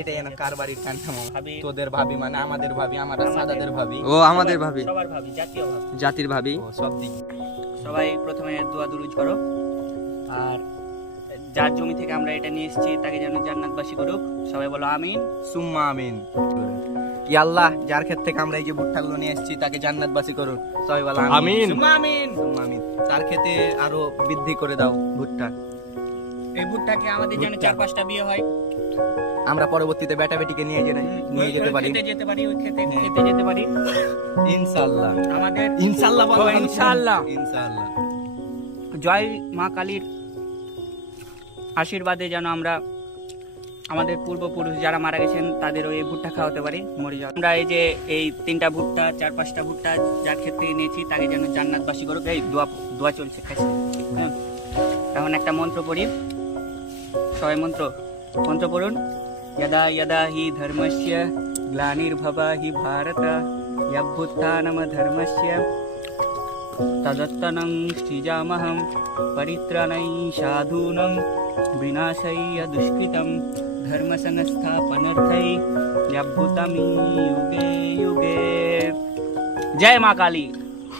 এটা এনা কার বাড়ির কান্ঠামো তোদের ভাবি মানে আমাদের ভাবি আমরা সাদাদের ভাবি ও আমাদের ভাবি সবার ভাবি জাতীয় ভাবি জাতির ভাবি ও সব দিক সবাই প্রথমে দোয়া দুরুদ করো আর যার জমি থেকে আমরা এটা নিয়ে এসেছি তাকে যেন জান্নাতবাসী করুক সবাই বলো আমিন সুম্মা আমিন ই আল্লাহ যার ক্ষেত্রে থেকে আমরা এই যে ভুট্টাগুলো নিয়ে এসেছি তাকে জান্নাতবাসী করুন সবাই বলো আমিন। সুম্মা আমিন সুম্মা আমিন তার ক্ষেতে আরো বৃদ্ধি করে দাও ভুট্টা এই ভুট্টাকে আমাদের যেন ভুট্টা। 4-5টা বিয়ে হয় আমরা পরবর্তীতে বেটা বেটিকে নিয়ে যেতে পারি খেতে যেতে পারি ওই খেতে হ্যাঁ। খেতে যেতে পারি ইনশাআল্লাহ আমাদের ইনশাআল্লাহ ও, ইনশাআল্লাহ। ইনশাআল্লাহ জয় মা কালীর আশীর্বাদে যেন আমরা আমাদের পূর্বপুরুষ যারা মারা গেছেন তাদের ওই ভুট্টা খাওয়াতে পারি মরে যাওয়া আমরা এই যে এই 3টা ভুট্টা 4-5টা ভুট্টা যার ক্ষেত্রে নিয়েছি তাকে যেন জান্নাতবাসী করুক এই দোয়া চলছে খাইছে হ্যাঁ এখন একটা মন্ত্র পড়ি সবাই মন্ত্র পড়ুন यदा यदा हि धर्मस्य ग्लानिर्भवा हि भारत यद्भुत्थानमधर्मस्य तदत्तनं सृजामहं परित्राणै साधूनां विनाशय दुष्कृतं धर्मसंस्थापनार्थै यद्भुतं युगे युगे जय माँ काली।